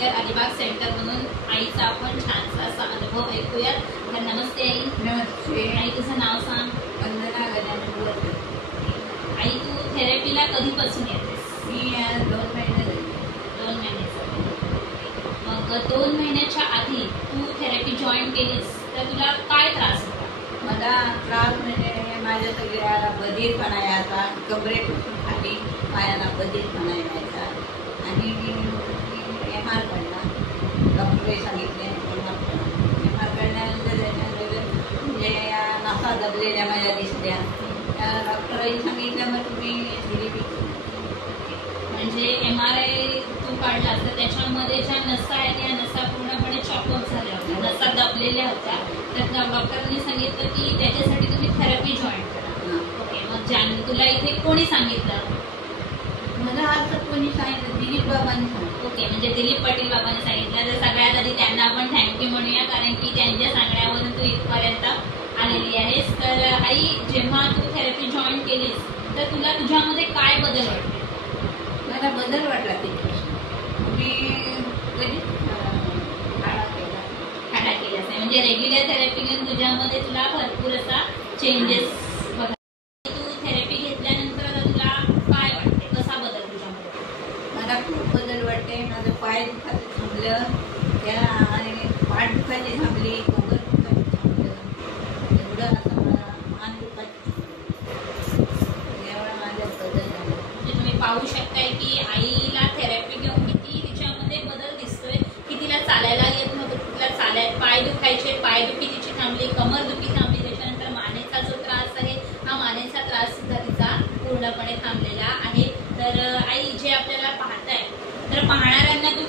Ambedkar Alibag centre म्हणून आईचा आपण छानसा असा अनुभव ऐकूया। तर नमस्ते आई। नमस्ते आई, तुझं नाव सांग। वंदना गजानन बोलते। आई, तू थेरपीला कधीपासून येतेस? मी आज 2 महिने झाले। 2 महिने झाले। मग 2 महिन्याच्या आधी तू थेरपी जॉईन केलीस तर तुला काय त्रास होता? मला त्रास म्हणजे माझ्या सगळ्याला बधीरपणा यायचा, कमरेपासून खाली पायाला बधीरपणा यायचा आणि मी MR काढला। डॉक्टरने सांगितले MR काढल्यानंतर त्याच्यानंतर म्हणजे या नसा दबलेल्या माझ्या दिसल्या। त्या डॉक्टरांनी सांगितलं मग तुम्ही थेरपी म्हणजे MRI तू काढला तर त्याच्यामध्ये ज्या नसा आहेत त्या नसा पूर्णपणे चॉकअप झाल्या होत्या, नसा दबलेल्या होत्या। तर डॉक्टरांनी सांगितलं की त्याच्यासाठी तुम्ही थेरपी जॉईन करा। ओके, मग तुला इथे कोणी सांगितलं? मला असं कोणी सांगितलं, दिलीप बाबांनी सांगितलं। ओके, म्हणजे दिलीप पाटील बाबांनी सांगितलं। तर सगळ्यात आधी त्यांना आपण थँक्यू म्हणूया, कारण की त्यांच्या सांगण्यावरून तू इथपर्यंत आलेली आहेस। तर आई, जेव्हा तू थेरपी जॉईन केलीस तर तुला तुझ्यामध्ये काय बदल वाटले? मला बदल वाटला तिथपासून। मी कधीच खाडा केलाच नाही, म्हणजे रेग्युलर थेरपी घेऊन तुझ्यामध्ये तुला भरपूर असा चेंजेस बघा। तू थेरपी घेतल्यानंतर आता तुला काय वाटते, कसा बदल तुझ्यामध्ये? मला खूप बदल वाटते। माझं पाय दुखायचं थांबलं, त्या आणि पाठ दुखायची थांबली, कंबर दुखायची थांबलं, एवढं असं मला मान दुखायची एवढा माझ्या बदल झाला। म्हणजे तुम्ही पाहू शकताय की आईला थेरपी घेऊन किती तिच्यामध्ये बदल दिसतोय, की तिला चालायला येत नव्हतं, तिला पाय दुखायचे, पायदुखी तिची थांबली, कमर दुखी थांबली, त्याच्यानंतर मानेचा जो त्रास आहे हा मानेचा त्रास सुद्धा तिचा पूर्णपणे थांबलेला आहे। तर आई, जे आपल्याला पाहताय तर पाहणाऱ्यांना तू